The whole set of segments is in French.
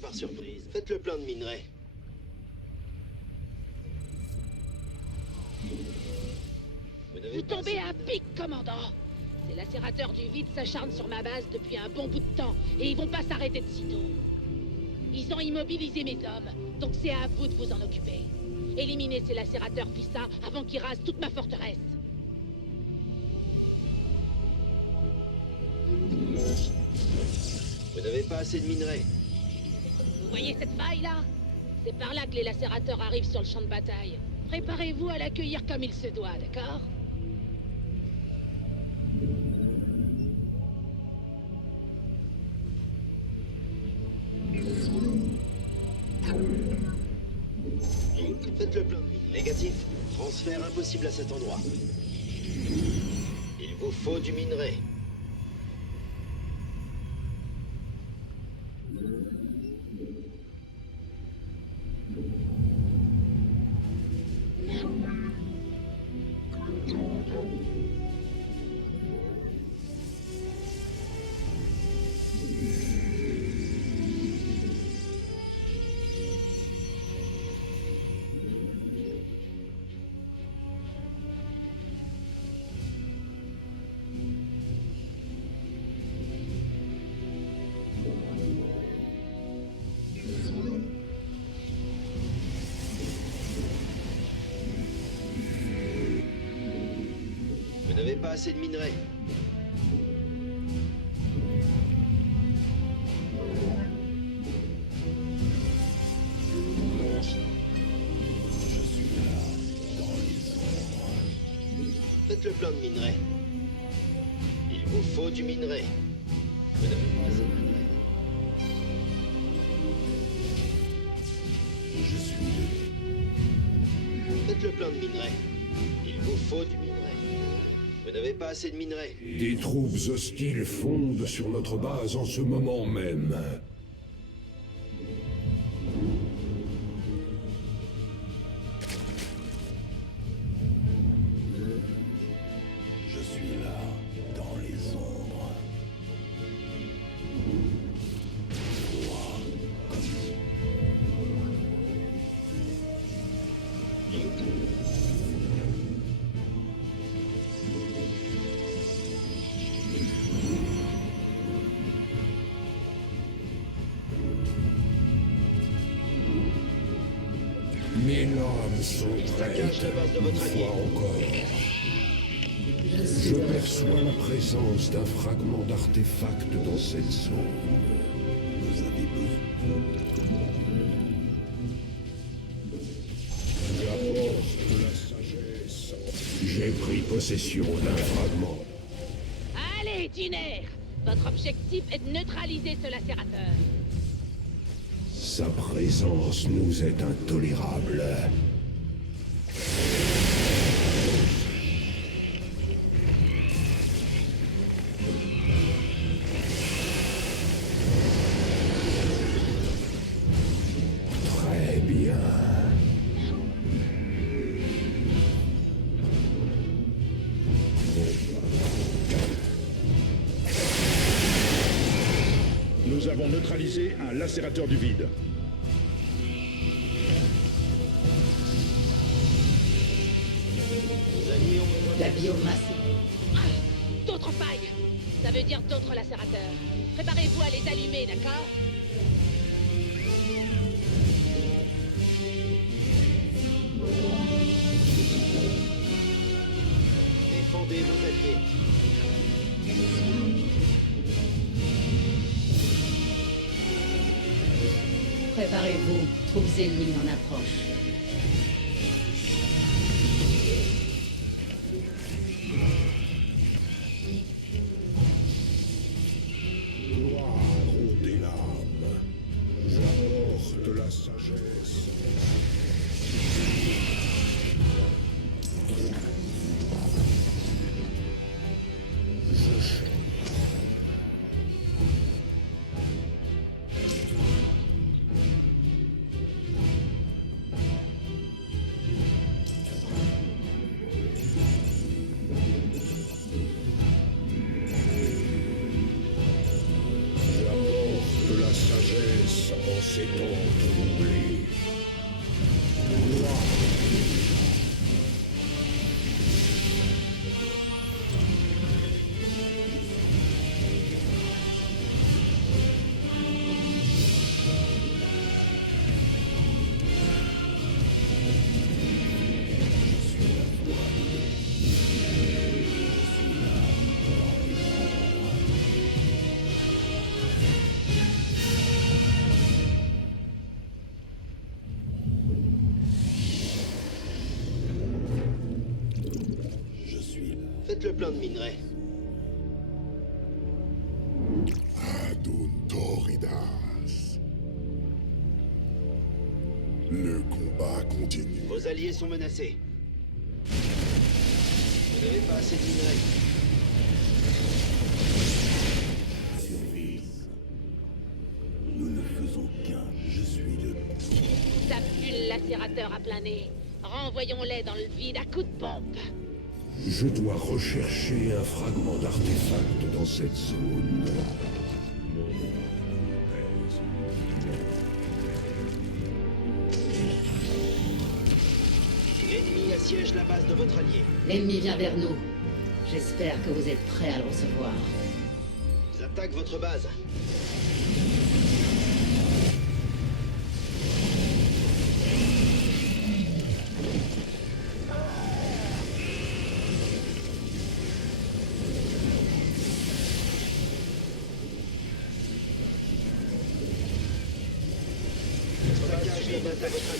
par surprise. Faites le plein de minerais. Vous tombez à pic, commandant. Ces lacérateurs du vide s'acharnent sur ma base depuis un bon bout de temps, et ils vont pas s'arrêter de sitôt. Ils ont immobilisé mes hommes, donc c'est à vous de vous en occuper. Éliminez ces lacérateurs Fissa avant qu'ils rasent toute ma forteresse. Vous n'avez pas assez de minerais. Vous voyez cette faille là? C'est par là que les lacérateurs arrivent sur le champ de bataille. Préparez-vous à l'accueillir comme il se doit, d'accord? Faites le plein de minerais. Négatif. Transfert impossible à cet endroit. Il vous faut du minerai. Vous n'avez pas assez de minerais. Faites le plein de minerais. Il vous faut du minerai. Vous n'avez pas assez de minerais. Faites le plein de minerais. Il vous faut du minerai. Vous n'avez pas assez de minerais. Des troupes hostiles fondent sur notre base en ce moment même. Je suis là, dans les ombres. Mes lames sont Ça cache la base de votre une allié. fois encore. Je perçois la présence d'un fragment d'artefact dans cette zone. Vous avez besoin. La force de la sagesse. J'ai pris possession d'un fragment. Allez, Diner! Votre objectif est de neutraliser ce lacérateur. Sa présence nous est intolérable. Très bien. Nous avons neutralisé un lacérateur du vide. Vos alliés ont La biomasse. Ah, d'autres failles! Ça veut dire d'autres lacérateurs. Préparez-vous à les allumer, d'accord? défendez vos alliés. Préparez-vous, troupes ennemies en approche. Gloire au des larmes. J'apporte la sagesse. en ces temps troublés. Faites le plein de minerais. Adun Toridas. Le combat continue. Vos alliés sont menacés. Vous n'avez pas assez de minerais. Nous ne faisons qu'un. Je suis le... Ça pue le lacérateur à plein nez. Renvoyons-les dans le vide à coups de pompe. Je dois rechercher un fragment d'artefact dans cette zone. L'ennemi assiège la base de votre allié. L'ennemi vient vers nous. J'espère que vous êtes prêts à le recevoir. Ils attaquent votre base.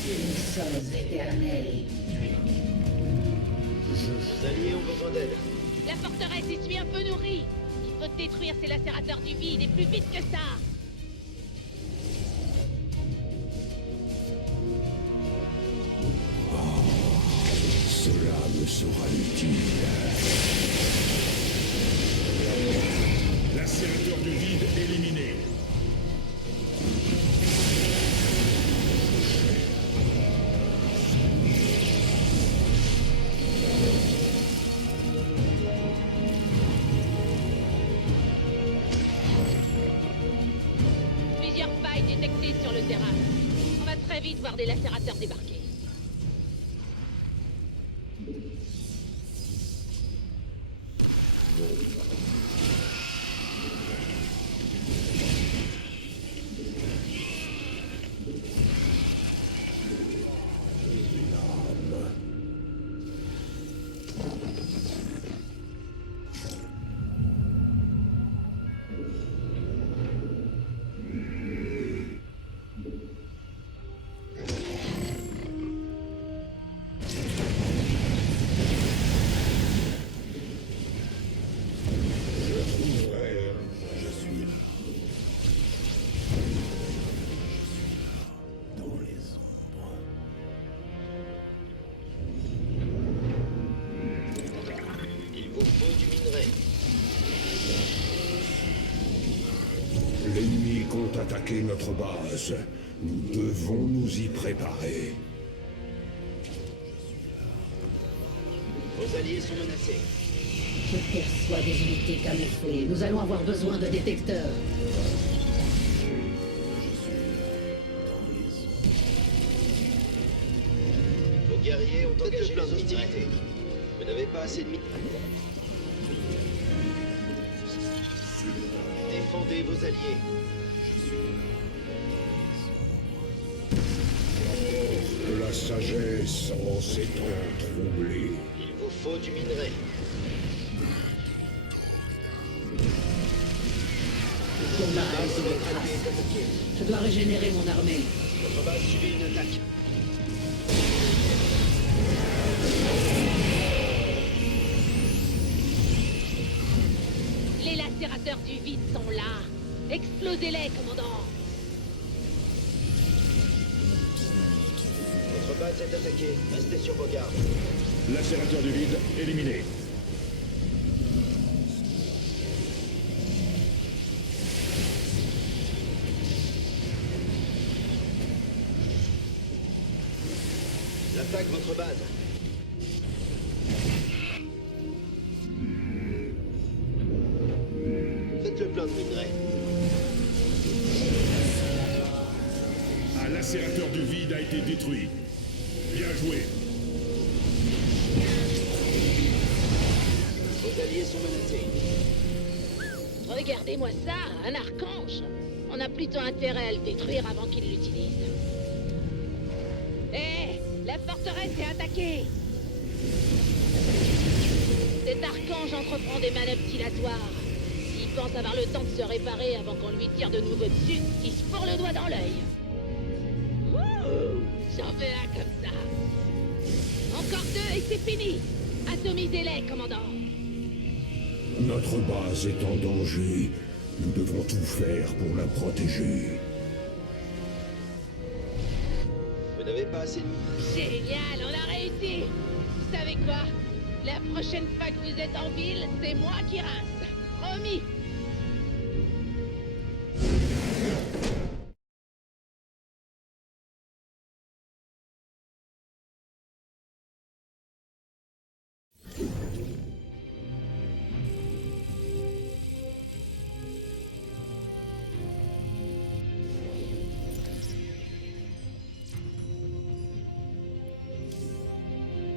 Nous sommes éternels. Vos alliés ont besoin d'aide. La forteresse essuie un peu nourrie. Il faut détruire ces lacérateurs du vide et plus vite que ça. Cela me sera utile. Lacérateur du vide éliminé. Plusieurs failles détectées sur le terrain. On va très vite voir des lacérateurs débarquer. Dans les ombres. Il vous faut du minerai. L'ennemi compte attaquer notre base. Nous devons nous y préparer. Vos alliés sont menacés. Je perçois des unités camouflées. Nous allons avoir besoin de détecteurs. Vos guerriers ont engagé les hostilités. Vous n'avez pas assez de minerais. Défendez vos alliés. De la sagesse en ces temps troublés. Il vous faut du minerai. Le combat a laissé des traces. Je dois régénérer mon armée. Votre base subit une attaque. Les lacérateurs du vide sont là. Explosez-les, commandant. Votre base est attaquée. Restez sur vos gardes. Lacérateur du vide éliminé. Ils attaquent votre base. Faites le plein de minerais. Lacérateur du vide a été détruit. Bien joué. Vos alliés sont menacés. Regardez-moi ça, un archange. On a plutôt intérêt à le détruire avant qu'il l'utilise. Hé, la forteresse est attaquée. Cet archange entreprend des manœuvres dilatoires. S'il pense avoir le temps de se réparer avant qu'on lui tire de nouveau dessus, il se fourre le doigt dans l'œil. Ouh, j'en veux un comme ça. Encore 2 et c'est fini. Atomisez-les, commandant. Notre base est en danger. Nous devons tout faire pour la protéger. Vous n'avez pas assez de... Génial, on a réussi. Vous savez quoi? La prochaine fois que vous êtes en ville, c'est moi qui rince. Promis.